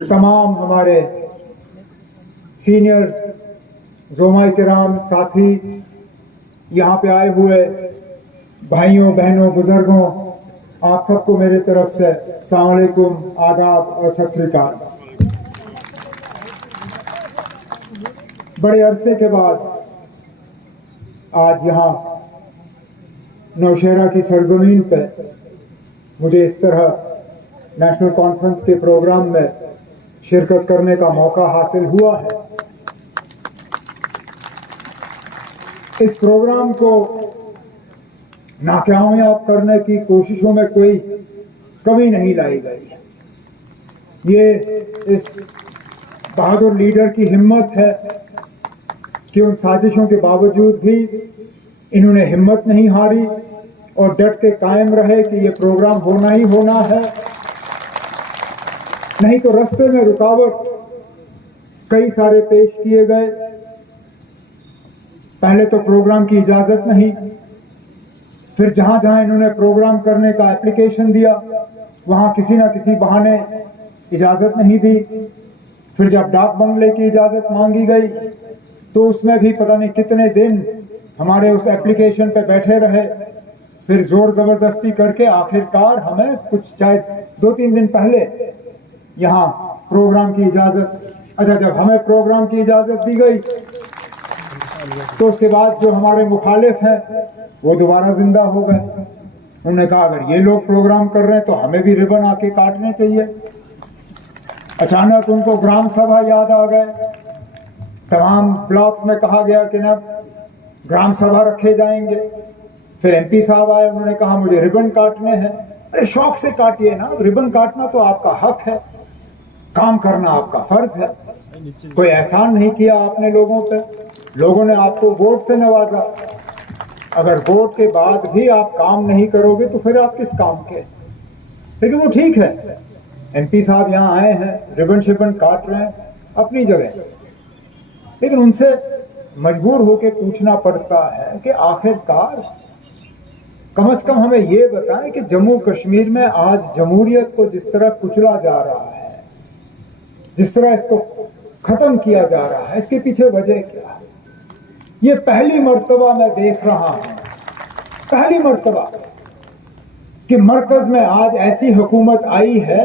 तमाम हमारे सीनियर ज़ोमा किराम साथी, यहाँ पे आए हुए भाइयों बहनों बुजुर्गों, आप सबको मेरे तरफ से अस्सलाम वालेकुम, आदाब और सत श्री अकाल। बड़े अरसे के बाद आज यहाँ नौशहरा की सरजमीन पे मुझे इस तरह नेशनल कॉन्फ्रेंस के प्रोग्राम में शिरकत करने का मौका हासिल हुआ है। इस प्रोग्राम को नाकामयाब करने की कोशिशों में कोई कमी नहीं लाई गई है। ये इस बहादुर लीडर की हिम्मत है कि उन साजिशों के बावजूद भी इन्होंने हिम्मत नहीं हारी और डट के कायम रहे कि ये प्रोग्राम होना ही होना है। नहीं तो रास्ते में रुकावट कई सारे पेश किए गए। पहले तो प्रोग्राम की इजाजत नहीं, फिर जहां जहां इन्होंने प्रोग्राम करने का एप्लीकेशन दिया वहां किसी ना किसी बहाने इजाजत नहीं दी। फिर जब डाक बंगले की इजाजत मांगी गई तो उसमें भी पता नहीं कितने दिन हमारे उस एप्लीकेशन पे बैठे रहे। फिर जोर जबरदस्ती करके आखिरकार हमें कुछ शायद 2-3 दिन पहले यहाँ प्रोग्राम की इजाजत, जब हमें प्रोग्राम की इजाजत दी गई तो उसके बाद जो हमारे मुखालिफ हैं वो दोबारा जिंदा हो गए। उन्होंने कहा अगर ये लोग प्रोग्राम कर रहे हैं तो हमें भी रिबन आके काटने चाहिए। अचानक उनको ग्राम सभा याद आ गए। तमाम ब्लॉक्स में कहा गया कि ना ग्राम सभा रखे जाएंगे। फिर एमपी साहब आए, उन्होंने कहा मुझे रिबन काटने हैं। अरे शौक से काटिए ना, रिबन काटना तो आपका हक है, काम करना आपका फर्ज है। कोई एहसान नहीं किया आपने लोगों पे, लोगों ने आपको वोट से नवाजा। अगर वोट के बाद भी आप काम नहीं करोगे तो फिर आप किस काम के। लेकिन वो ठीक है, एमपी साहब यहाँ आए हैं, रिबन शिबन काट रहे हैं, अपनी जगह। लेकिन उनसे मजबूर होकर पूछना पड़ता है कि आखिरकार कम से कम हमें ये बताएं कि जम्मू कश्मीर में आज जमहूरियत को जिस तरह कुचला जा रहा है, जिस तरह इसको खत्म किया जा रहा है, इसके पीछे वजह क्या है। ये पहली मर्तबा मैं देख रहा हूं, पहली मर्तबा कि मरकज में आज ऐसी हुकूमत आई है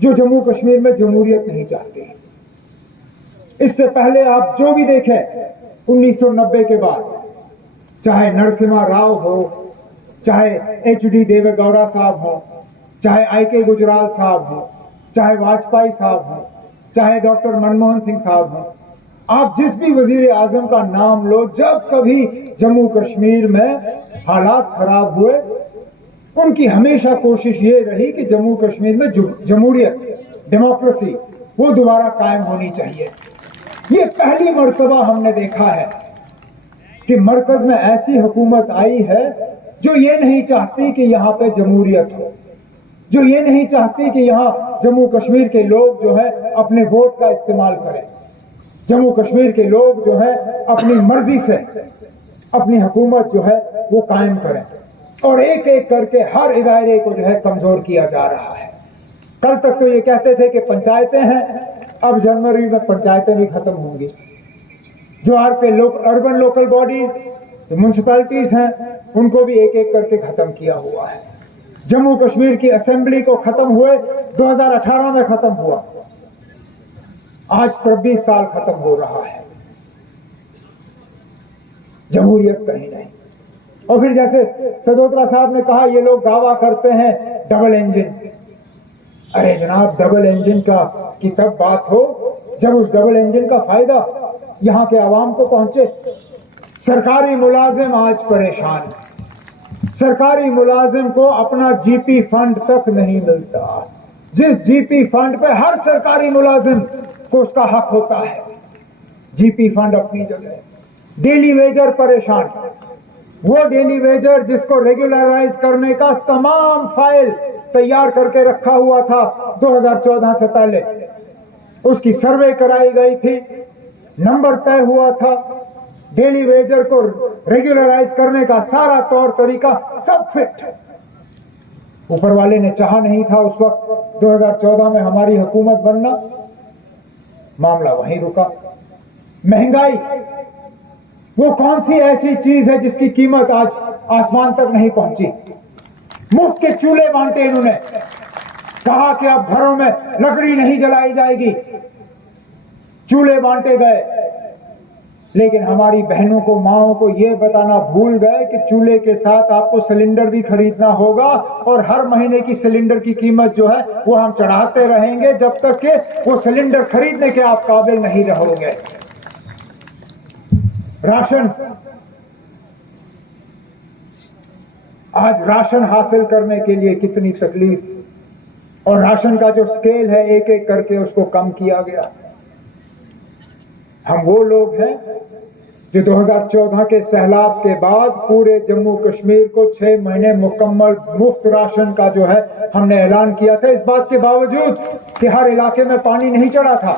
जो जम्मू कश्मीर में जमहूरियत नहीं चाहती। इससे पहले आप जो भी देखें 1990 के बाद, चाहे नरसिम्हा राव हो, चाहे HD देवेगौड़ा साहब हो, चाहे IK गुजराल साहब हो, चाहे वाजपेयी साहब हो, चाहे डॉक्टर मनमोहन सिंह साहब हो, आप जिस भी वजीर आजम का नाम लो, जब कभी जम्मू कश्मीर में हालात खराब हुए उनकी हमेशा कोशिश ये रही कि जम्मू कश्मीर में जमहूरियत, डेमोक्रेसी वो दोबारा कायम होनी चाहिए। ये पहली मर्तबा हमने देखा है कि मरकज में ऐसी हुकूमत आई है जो ये नहीं चाहती कि यहाँ पे जमहूरियत हो, जो ये नहीं चाहती कि यहाँ जम्मू कश्मीर के लोग जो है अपने वोट का इस्तेमाल करें, जम्मू कश्मीर के लोग जो है अपनी मर्जी से अपनी हुकूमत जो है वो कायम करें। और एक एक करके हर इदारे को जो है कमजोर किया जा रहा है। कल तक तो ये कहते थे कि पंचायतें हैं, अब जनवरी में पंचायतें भी खत्म होंगी। जो अर्बन लोकल बॉडीज, म्यूनसिपैलिटीज हैं, उनको भी एक एक करके खत्म किया हुआ है। जम्मू कश्मीर की असेंबली को खत्म हुए 2018 में खत्म हुआ, आज 23 साल खत्म हो रहा है, जमहूरियत कहीं नहीं। और फिर जैसे सदोत्रा साहब ने कहा, ये लोग दावा करते हैं डबल इंजन। अरे जनाब, डबल इंजन की तब बात हो जब उस डबल इंजन का फायदा यहाँ के आवाम को पहुंचे। सरकारी मुलाजिम आज परेशान है, सरकारी मुलाजिम को अपना GP फंड तक नहीं मिलता, जिस GP फंड पे हर सरकारी मुलाजिम को उसका हक होता है। GP फंड अपनी जगह, डेली वेजर परेशान, वो डेली वेजर जिसको रेगुलराइज करने का तमाम फाइल तैयार करके रखा हुआ था 2014 से पहले, उसकी सर्वे कराई गई थी, नंबर तय हुआ था, डेली वेजर को रेगुलराइज करने का सारा तौर तरीका सब फिट। ऊपर वाले ने चाहा नहीं था उस वक्त 2014 में हमारी हुकूमत बनना, मामला वहीं रुका। महंगाई, वो कौन सी ऐसी चीज है जिसकी कीमत आज आसमान तक नहीं पहुंची? मुफ्त के चूल्हे बांटे इन्होंने, कहा कि अब घरों में लकड़ी नहीं जलाई जाएगी, चूल्हे बांटे गए। लेकिन हमारी बहनों को, माओं को यह बताना भूल गए कि चूल्हे के साथ आपको सिलेंडर भी खरीदना होगा और हर महीने की सिलेंडर की कीमत जो है वो हम चढ़ाते रहेंगे जब तक कि वो सिलेंडर खरीदने के आप काबिल नहीं रहोगे। राशन, आज राशन हासिल करने के लिए कितनी तकलीफ, और राशन का जो स्केल है एक एक करके उसको कम किया गया। हम वो लोग हैं जो 2014 के सैलाब के बाद पूरे जम्मू कश्मीर को 6 महीने मुकम्मल मुफ्त राशन का जो है हमने ऐलान किया था, इस बात के बावजूद कि हर इलाके में पानी नहीं चढ़ा था।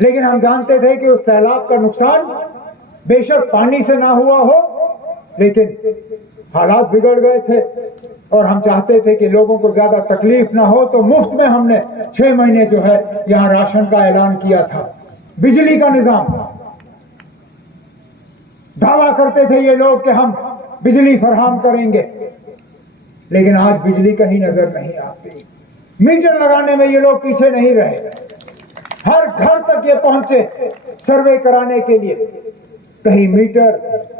लेकिन हम जानते थे कि उस सैलाब का नुकसान बेशक पानी से ना हुआ हो, लेकिन हालात बिगड़ गए थे और हम चाहते थे कि लोगों को ज्यादा तकलीफ ना हो, तो मुफ्त में हमने 6 महीने जो है यहां राशन का ऐलान किया था। बिजली का निजाम, दावा करते थे ये लोग कि हम बिजली फराहम करेंगे, लेकिन आज बिजली कहीं नजर नहीं आती। मीटर लगाने में ये लोग पीछे नहीं रहे, हर घर तक ये पहुंचे सर्वे कराने के लिए। कहीं मीटर,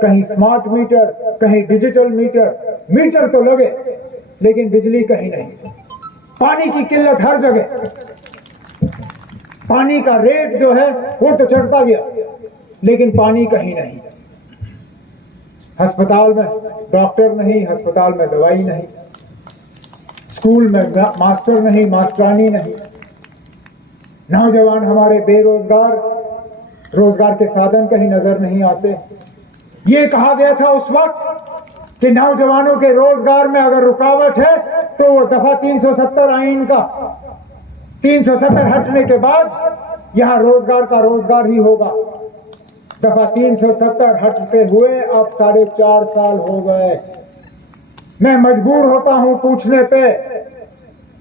कहीं स्मार्ट मीटर, कहीं डिजिटल मीटर। मीटर तो लगे लेकिन बिजली कहीं नहीं। पानी की किल्लत हर जगह, पानी का रेट जो है वो तो चढ़ता गया लेकिन पानी कहीं नहीं। अस्पताल में डॉक्टर नहीं, अस्पताल में दवाई नहीं, स्कूल में मास्टर नहीं, मास्टरानी नहीं। नौजवान हमारे बेरोजगार, रोजगार के साधन कहीं नजर नहीं आते। ये कहा गया था उस वक्त कि नौजवानों के रोजगार में अगर रुकावट है तो वो दफा 370 आईन का 370 हटने के बाद यहां रोजगार का रोजगार ही होगा। दफा 370 हटते हुए अब 4.5 साल हो गए। मैं मजबूर होता हूं पूछने पे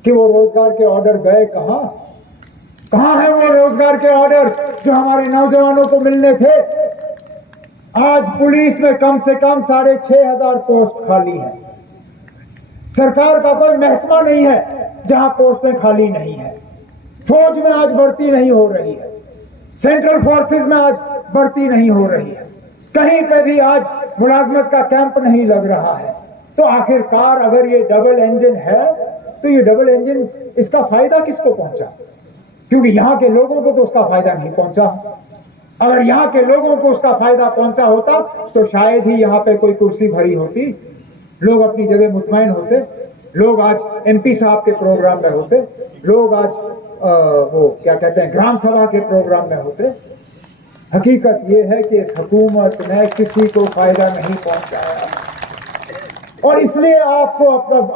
कि वो रोजगार के ऑर्डर गए कहां? कहां है वो रोजगार के ऑर्डर जो हमारे नौजवानों को मिलने थे? आज पुलिस में कम से कम 6,500 पोस्ट खाली है। सरकार का कोई महकमा नहीं है जहां पोस्टें खाली नहीं है। फौज में आज भर्ती नहीं हो रही है, सेंट्रल फोर्सेस में आज भर्ती नहीं हो रही है, कहीं पे भी आज मुलाजमत का कैंप नहीं लग रहा है। तो आखिरकार अगर ये डबल इंजन है तो ये डबल इंजन, इसका फायदा किसको पहुंचा? क्योंकि यहां के लोगों को तो उसका फायदा नहीं पहुंचा। अगर यहां के लोगों को उसका फायदा पहुंचा होता तो शायद ही यहां पे कोई कुर्सी भरी होती, लोग अपनी जगह मुतमईन होते, लोग आज एमपी साहब के प्रोग्राम में होते, लोग आज वो क्या कहते हैं ग्राम सभा के प्रोग्राम में होते। हकीकत ये है कि इस हुकूमत ने किसी को फायदा नहीं पहुंचाया और इसलिए आपको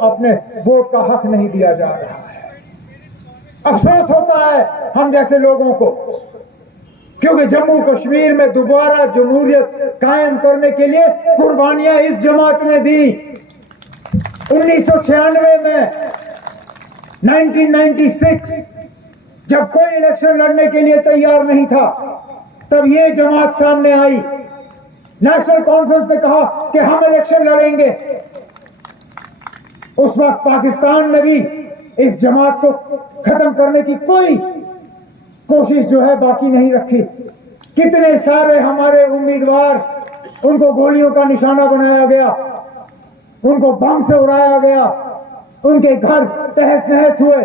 अपने वोट का हक नहीं दिया जा रहा है। अफसोस होता है हम जैसे लोगों को, क्योंकि जम्मू कश्मीर में दोबारा जमहूरियत कायम करने के लिए कुर्बानियां इस जमात ने दी। 1996 में, 1996 जब कोई इलेक्शन लड़ने के लिए तैयार नहीं था, तब ये जमात सामने आई। नेशनल कॉन्फ्रेंस ने कहा कि हम इलेक्शन लड़ेंगे। उस वक्त पाकिस्तान में भी इस जमात को खत्म करने की कोई कोशिश जो है बाकी नहीं रखी। कितने सारे हमारे उम्मीदवार, उनको गोलियों का निशाना बनाया गया, उनको बम से उड़ाया गया, उनके घर तहस नहस हुए।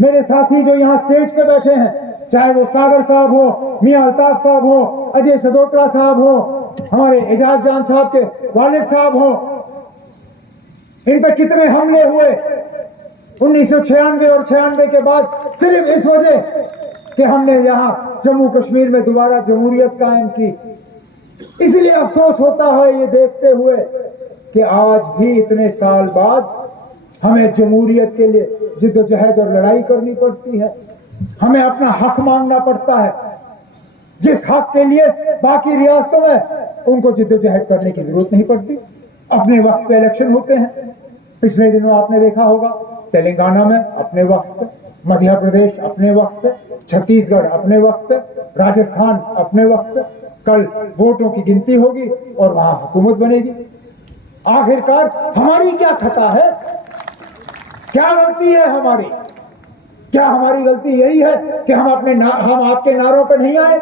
मेरे साथी जो यहाँ स्टेज पे बैठे हैं, चाहे वो सागर साहब हो, मियां अल्ताफ साहब हो, अजय सदोत्रा साहब हो, हमारे एजाज जान साहब के वालिद साहब हो, इन पर कितने हमले हुए 1996 और 96 के बाद, सिर्फ इस वजह कि हमने यहाँ जम्मू कश्मीर में दोबारा जमहूरियत कायम की। इसलिए अफसोस होता है ये देखते हुए कि आज भी इतने साल बाद हमें जमहूरियत के लिए जिद्दोजहद और लड़ाई करनी पड़ती है। हमें अपना हक मांगना पड़ता है, जिस हक के लिए बाकी रियासतों में उनको जिद्दोजहद करने की जरूरत नहीं पड़ती। अपने वक्त पे इलेक्शन होते हैं। पिछले दिनों आपने देखा होगा तेलंगाना में अपने वक्त पे, मध्य प्रदेश अपने वक्त पे, छत्तीसगढ़ अपने वक्त पे, राजस्थान अपने वक्त पे। कल वोटों की गिनती होगी और वहां हुकूमत बनेगी। आखिरकार हमारी क्या खता है, क्या गलती है हमारी? क्या हमारी गलती यही है कि हम आपके नारों पे नहीं आए?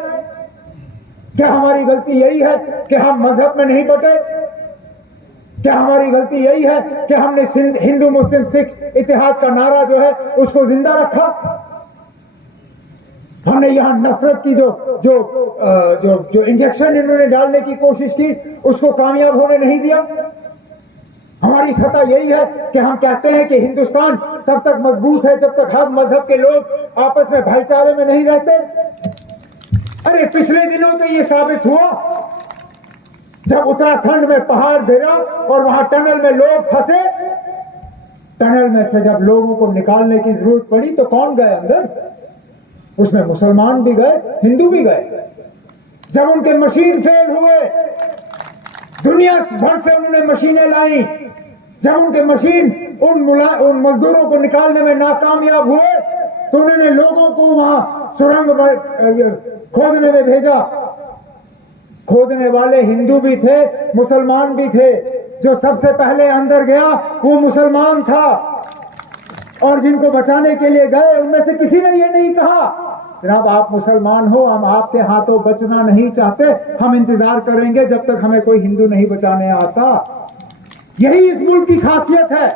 क्या हमारी गलती यही है कि हम मजहब में नहीं बटे? क्या हमारी गलती यही है कि हमने हिंदू मुस्लिम सिख इत्तेहाद का नारा जो है उसको जिंदा रखा? हमने यहां नफरत की जो इंजेक्शन इन्होंने डालने की कोशिश की उसको कामयाब होने नहीं दिया। हमारी खता यही है कि हम कहते हैं कि हिंदुस्तान तब तक मजबूत है जब तक हर मजहब के लोग आपस में भाईचारे में नहीं रहते। अरे पिछले दिनों तो ये साबित हुआ जब उत्तराखंड में पहाड़ गिरा और वहां टनल में लोग फंसे। टनल में से जब लोगों को निकालने की जरूरत पड़ी तो कौन गए अंदर? उसमें मुसलमान भी गए, हिंदू भी गए। जब उनके मशीन फेल हुए, दुनिया भर से उन्होंने मशीनें लाई, जब उनके मशीन उन मजदूरों को निकालने में नाकामयाब हुए तो उन्होंने लोगों को वहां सुरंग खोदने में भेजा। खोदने वाले हिंदू भी थे, मुसलमान भी थे। जो सबसे पहले अंदर गया वो मुसलमान था और जिनको बचाने के लिए गए उनमें से किसी ने ये नहीं कहा जनाब आप मुसलमान हो, हम आपके हाथों बचना नहीं चाहते, हम इंतजार करेंगे जब तक हमें कोई हिंदू नहीं बचाने आता। यही इस मुल्क की खासियत है,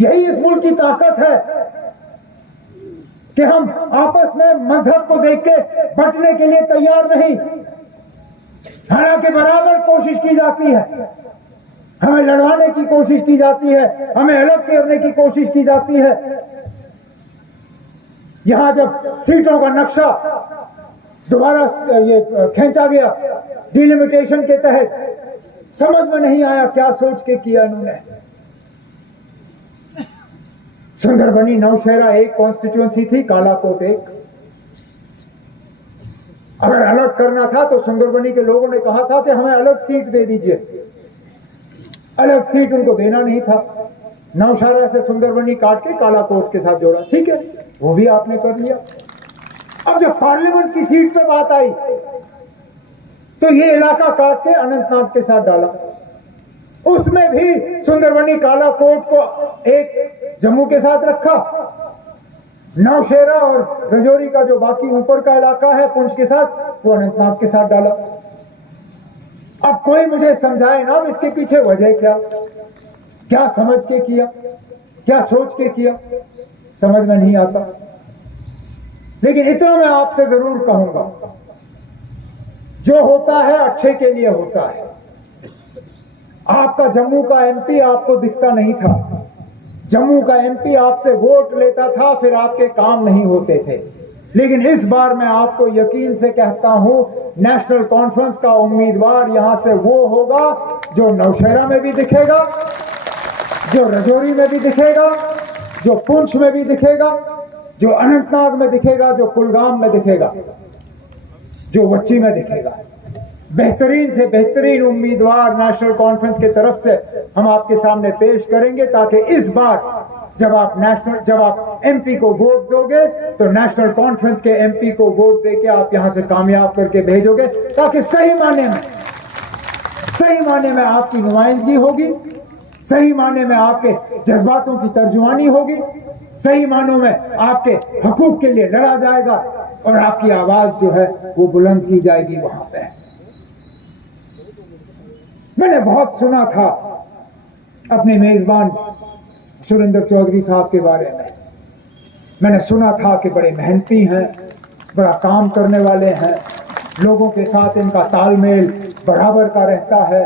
यही इस मुल्क की ताकत है कि हम आपस में मजहब को देख के बंटने के लिए तैयार नहीं। हालांकि बराबर कोशिश की जाती है, हमें लड़वाने की कोशिश की जाती है, हमें अलग करने की कोशिश की जाती है। यहां जब सीटों का नक्शा दोबारा ये खींचा गया डिलिमिटेशन के तहत, समझ में नहीं आया क्या सोच के किया इन्होंने। सुंदरबनी नौशहरा एक कॉन्स्टिट्यूएंसी थी, कालाकोट एक। अगर अलग करना था तो सुंदरबनी के लोगों ने कहा था कि हमें अलग सीट दे दीजिए। अलग सीट उनको देना नहीं था। नौशहरा से सुंदरबनी काट के कालाकोट के साथ जोड़ा, ठीक है, वो भी आपने कर लिया। अब जब पार्लियामेंट की सीट पे बात आई तो ये इलाका काट के अनंतनाग के साथ डाला। उसमें भी सुंदरबनी कालाकोट को एक जम्मू के साथ रखा। नौशहरा और रजौरी का जो बाकी ऊपर का इलाका है पुंछ के साथ, वो अनंतनाग के साथ डाला। अब कोई मुझे समझाए ना इसके पीछे वजह क्या समझ के किया, क्या सोच के किया, समझ में नहीं आता। लेकिन इतना मैं आपसे जरूर कहूंगा, जो होता है अच्छे के लिए होता है। आपका जम्मू का एमपी आपको दिखता नहीं था, जम्मू का एमपी आपसे वोट लेता था, फिर आपके काम नहीं होते थे। लेकिन इस बार मैं आपको यकीन से कहता हूं, नेशनल कॉन्फ्रेंस का उम्मीदवार यहां से वो होगा जो नौशहरा में भी दिखेगा, जो रजौरी में भी दिखेगा, जो पुंछ में भी दिखेगा, जो अनंतनाग में दिखेगा, जो कुलगाम में दिखेगा, जो वच्ची में दिखेगा। बेहतरीन से बेहतरीन उम्मीदवार नेशनल कॉन्फ्रेंस की तरफ से हम आपके सामने पेश करेंगे, ताकि इस बार जब आप एमपी को वोट दोगे तो नेशनल कॉन्फ्रेंस के एमपी को वोट देके आप यहां से कामयाब करके भेजोगे, ताकि सही माने में आपकी नुमाइंदगी होगी, सही माने में आपके जज्बातों की तर्जुमानी होगी, सही मानों में आपके हकूक के लिए लड़ा जाएगा और आपकी आवाज जो है वो बुलंद की जाएगी वहां पे। मैंने बहुत सुना था अपने मेजबान सुरेंद्र चौधरी साहब के बारे में। मैंने सुना था कि बड़े मेहनती हैं, बड़ा काम करने वाले हैं, लोगों के साथ इनका तालमेल बराबर का रहता है,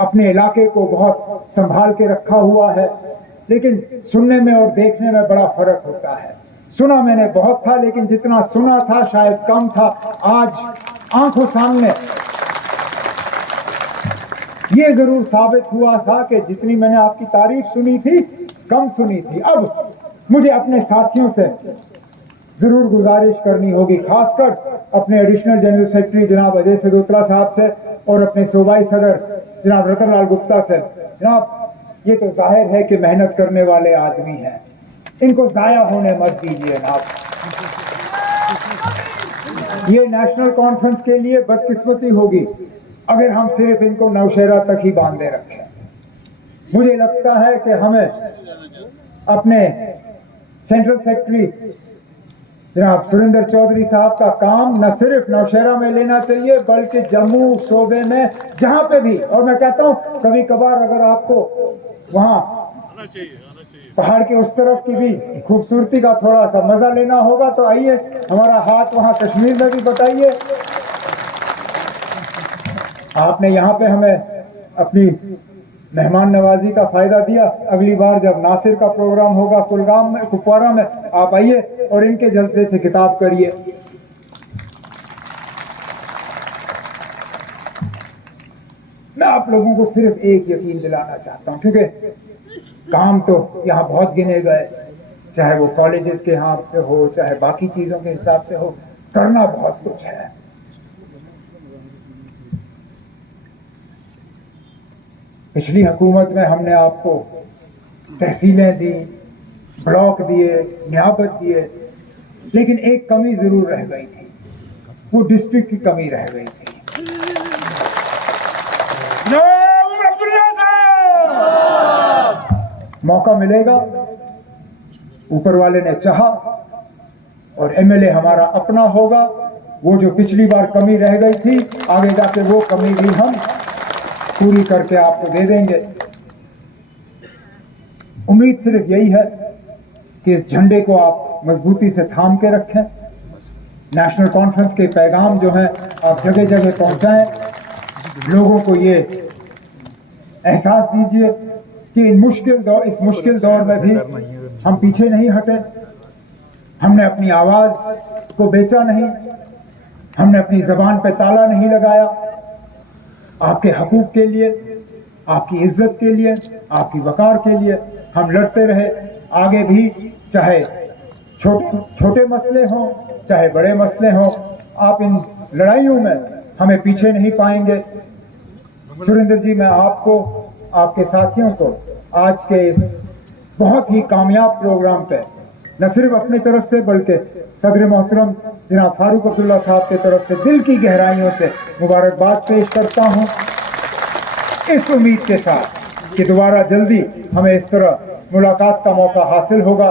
अपने इलाके को बहुत संभाल के रखा हुआ है। लेकिन सुनने में और देखने में बड़ा फर्क होता है। सुना मैंने बहुत था, लेकिन जितना सुना था शायद कम था। आज आंखों सामने ये जरूर साबित हुआ था कि जितनी मैंने आपकी तारीफ सुनी थी कम सुनी थी। अब मुझे अपने साथियों से जरूर गुजारिश करनी होगी, खासकर अपने एडिशनल जनरल सेक्रेटरी जनाब अजय सदोत्रा साहब से और अपने सूबाई सदर जनाब रतन लाल गुप्ता से। जनाब, ये तो जाहिर है कि मेहनत करने वाले आदमी हैं, इनको जाया होने मत दीजिए ना। ये नेशनल कॉन्फ्रेंस के लिए बदकिस्मती होगी अगर हम सिर्फ इनको नौशहरा तक ही बांधे रखें। मुझे लगता है कि हमें अपने सेंट्रल सेक्रेटरी जनाब सुरेंद्र चौधरी साहब का काम न सिर्फ नौशहरा में लेना चाहिए बल्कि जम्मू सूबे में जहां पे भी, और मैं कहता हूं कभी कभार अगर आपको वहां पहाड़ के उस तरफ की भी खूबसूरती का थोड़ा सा मजा लेना होगा तो आइए, हमारा हाथ वहां कश्मीर में भी बताइए। आपने यहाँ पे हमें अपनी मेहमान नवाजी का फायदा दिया, अगली बार जब नासिर का प्रोग्राम होगा कुलगाम में, कुपवारा में, आप आइए और इनके जलसे से खिताब करिए। मैं आप लोगों को सिर्फ एक यकीन दिलाना चाहता हूं, क्योंकि काम तो यहाँ बहुत गिने गए, चाहे वो कॉलेजेस के हिसाब से हो, चाहे बाकी चीजों के हिसाब से हो, करना बहुत कुछ है। पिछली हुकूमत में हमने आपको तहसीलें दी, ब्लॉक दिए, नियाबत दिए, लेकिन एक कमी जरूर रह गई थी, वो डिस्ट्रिक्ट की कमी रह गई थी। मौका मिलेगा, ऊपर वाले ने चाहा और एमएलए हमारा अपना होगा, वो जो पिछली बार कमी रह गई थी आगे जाके वो कमी भी हम पूरी करके आपको दे देंगे। उम्मीद सिर्फ यही है कि इस झंडे को आप मजबूती से थाम के रखें, नेशनल कॉन्फ्रेंस के पैगाम जो हैं आप जगह जगह पहुंचाएं, लोगों को ये एहसास दीजिए कि इस मुश्किल दौर में भी हम पीछे नहीं हटे, हमने अपनी आवाज को बेचा नहीं, हमने अपनी जबान पे ताला नहीं लगाया। आपके हकूक के लिए, आपकी इज्जत के लिए, आपकी वकार के लिए हम लड़ते रहे। आगे भी चाहे छोटे मसले हों चाहे बड़े मसले हों, आप इन लड़ाइयों में हमें पीछे नहीं पाएंगे। सुरेंद्र जी, मैं आपको, आपके साथियों को आज के इस बहुत ही कामयाब प्रोग्राम पे न सिर्फ अपनी तरफ से बल्कि सदर मोहतरम जनाब फारूक अब्दुल्ला साहब की तरफ से दिल की गहराइयों से मुबारकबाद पेश करता हूं, इस उम्मीद के साथ कि दोबारा जल्दी हमें इस तरह मुलाकात का मौका हासिल होगा।